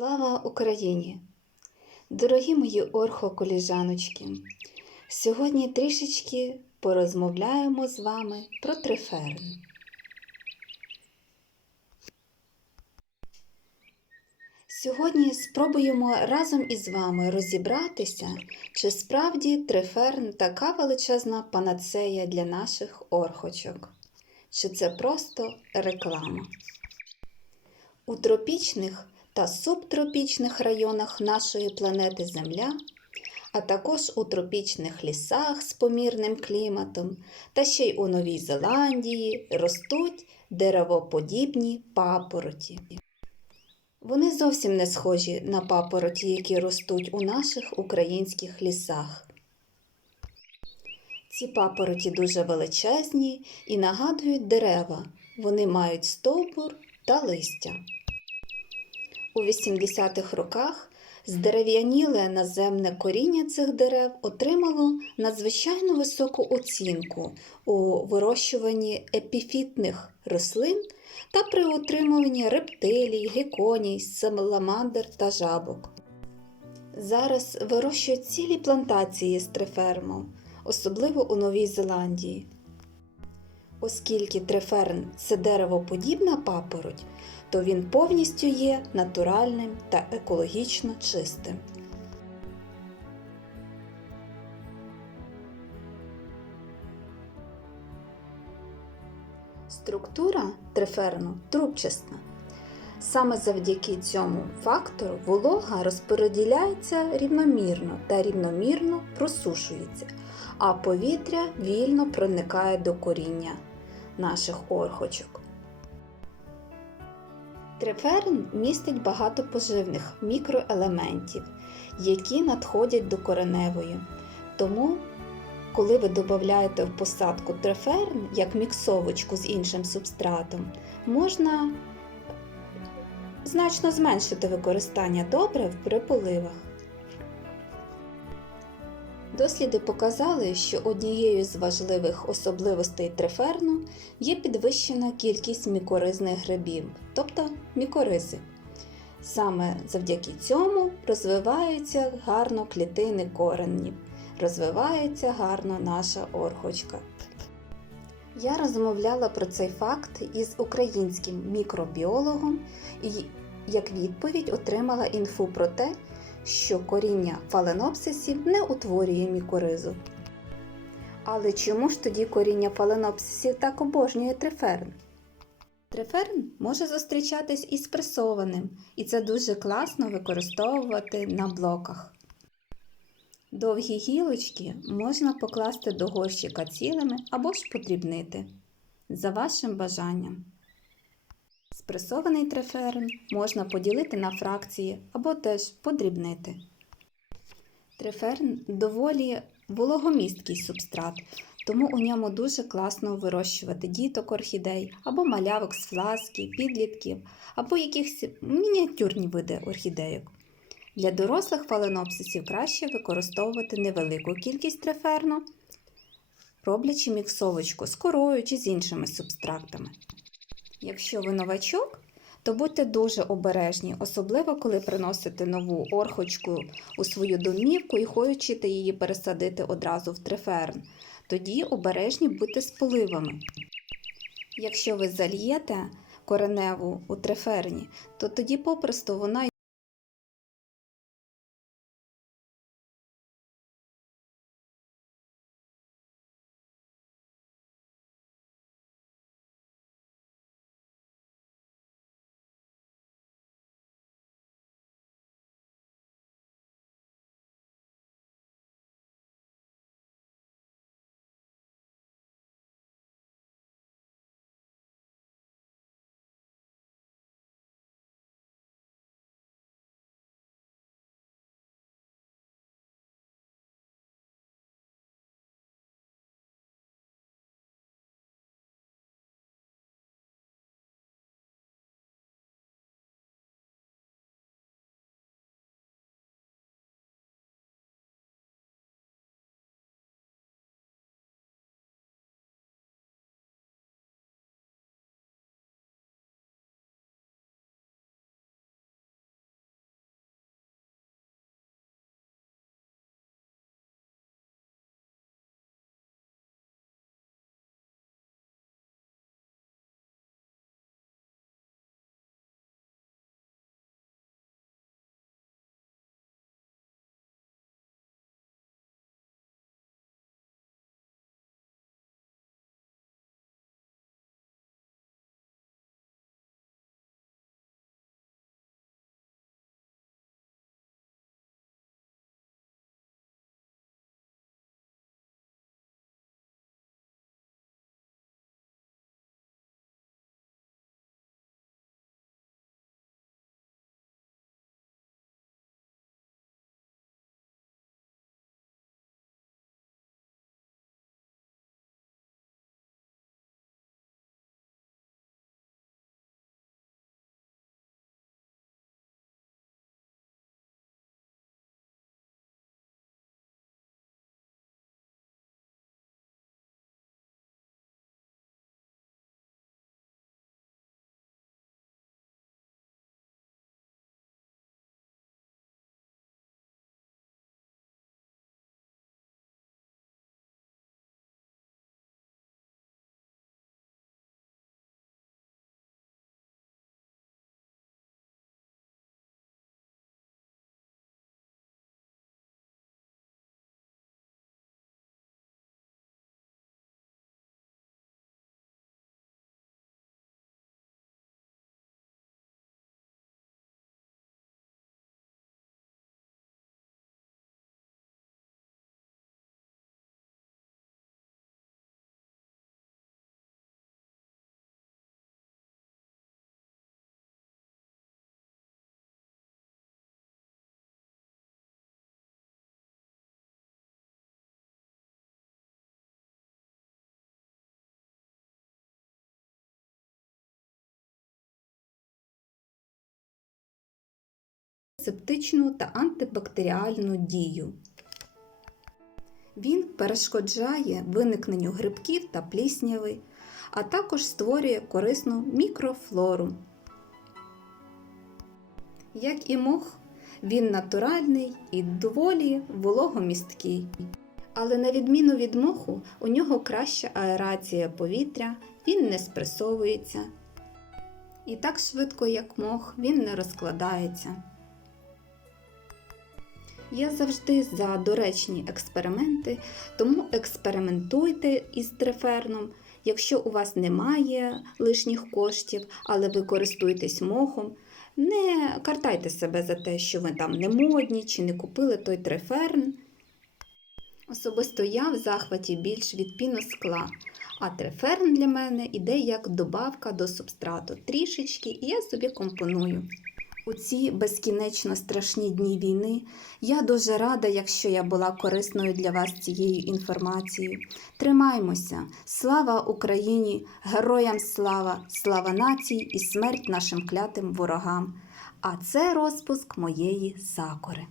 Слава Україні! Дорогі мої орхо-коліжаночки! Сьогодні трішечки порозмовляємо з вами про триферн. Сьогодні спробуємо разом із вами розібратися, чи справді триферн така величезна панацея для наших орхочок, чи це просто реклама. У тропічних та субтропічних районах нашої планети Земля, а також у тропічних лісах з помірним кліматом, та ще й у Новій Зеландії ростуть деревоподібні папороті. Вони зовсім не схожі на папороті, які ростуть у наших українських лісах. Ці папороті дуже величезні і нагадують дерева. Вони мають стовбур та листя. У 80-х роках здерев'яніле наземне коріння цих дерев отримало надзвичайно високу оцінку у вирощуванні епіфітних рослин та при утримуванні рептилій, геконій, саламандр та жабок. Зараз вирощують цілі плантації з трифермом, особливо у Новій Зеландії. Оскільки триферн це деревоподібна папороть, то він повністю є натуральним та екологічно чистим. Структура триферну трубчаста. Саме завдяки цьому фактору волога розподіляється рівномірно та рівномірно просушується, а повітря вільно проникає до коріння наших орхочок. Триферн містить багато поживних мікроелементів, які надходять до кореневої. Тому, коли ви додаєте в посадку триферн як міксовочку з іншим субстратом, можна значно зменшити використання добрив при поливах. Досліди показали, що однією з важливих особливостей триферну є підвищена кількість мікоризних грибів, тобто мікоризи. Саме завдяки цьому розвиваються гарно клітини коренів, розвивається гарно наша орхочка. Я розмовляла про цей факт із українським мікробіологом і як відповідь отримала інфу про те, що коріння фаленопсисів не утворює мікоризу. Але чому ж тоді коріння фаленопсисів так обожнює триферн? Триферн може зустрічатись із пресованим, і це дуже класно використовувати на блоках. Довгі гілочки можна покласти до горщика цілими або ж подрібнити. За вашим бажанням. Спресований триферн можна поділити на фракції або теж подрібнити. Триферн доволі вологомісткий субстрат, тому у ньому дуже класно вирощувати діток орхідей або малявок з фласки, підлітків, або якихось мініатюрні види орхідейок. Для дорослих фаленопсисів краще використовувати невелику кількість триферну, роблячи міксовочку з корою чи з іншими субстрактами. Якщо ви новачок, то будьте дуже обережні, особливо коли приносите нову орхочку у свою домівку і хочете її пересадити одразу в триферн. Тоді обережні будьте з поливами. Якщо ви зальєте кореневу у триферні, то тоді попросту вона септичну та антибактеріальну дію. Він перешкоджає виникненню грибків та плісняви, а також створює корисну мікрофлору. Як і мох, він натуральний і доволі вологомісткий. Але на відміну від моху, у нього краща аерація повітря, він не спресовується. І так швидко, як мох, він не розкладається. Я завжди за доречні експерименти, тому експериментуйте із триферном. Якщо у вас немає лишніх коштів, але ви користуєтесь мохом, не картайте себе за те, що ви там не модні чи не купили той триферн. Особисто я в захваті більш від піноскла, а триферн для мене іде як добавка до субстрату трішечки, і я собі компоную. У ці безкінечно страшні дні війни я дуже рада, якщо я була корисною для вас цією інформацією. Тримаймося! Слава Україні! Героям слава! Слава нації і смерть нашим клятим ворогам! А це розпуск моєї сакури.